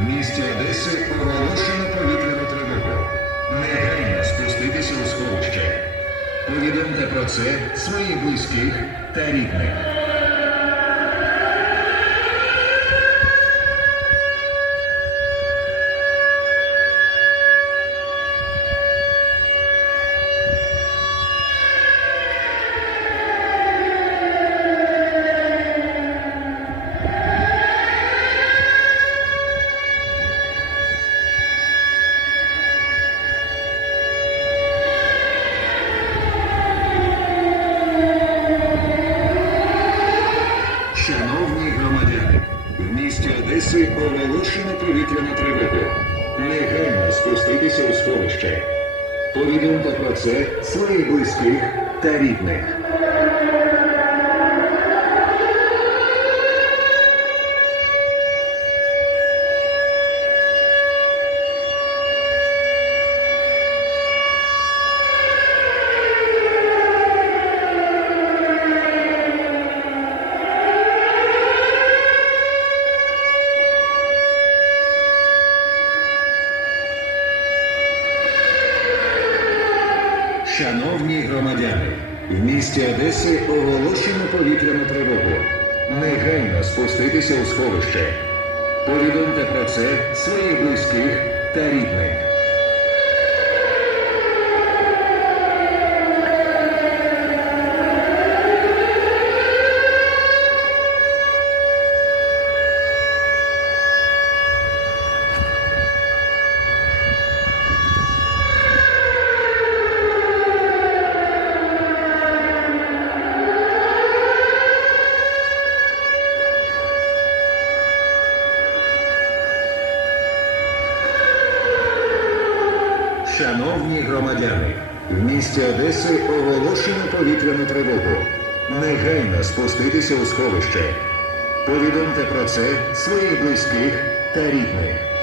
В місті Одеси оголошено повітряну тривогу. Негайно спуститися у сховище. Повідомте про це своїх близьких та рідних. Цикл вилучені повітряна тривога. Негайно спуститися у сховище. Повідомте про це своїх близьких та рідних. Шановні громадяни, в місті Одеси оголошено повітряну тривогу. Негайно спуститися у сховище. Повідомте про це своїх близьких та рідних. Шановні громадяни, в місті Одеси оголошено повітряну тривогу. Негайно спуститися у сховище. Повідомте про це своїх близьких та рідних.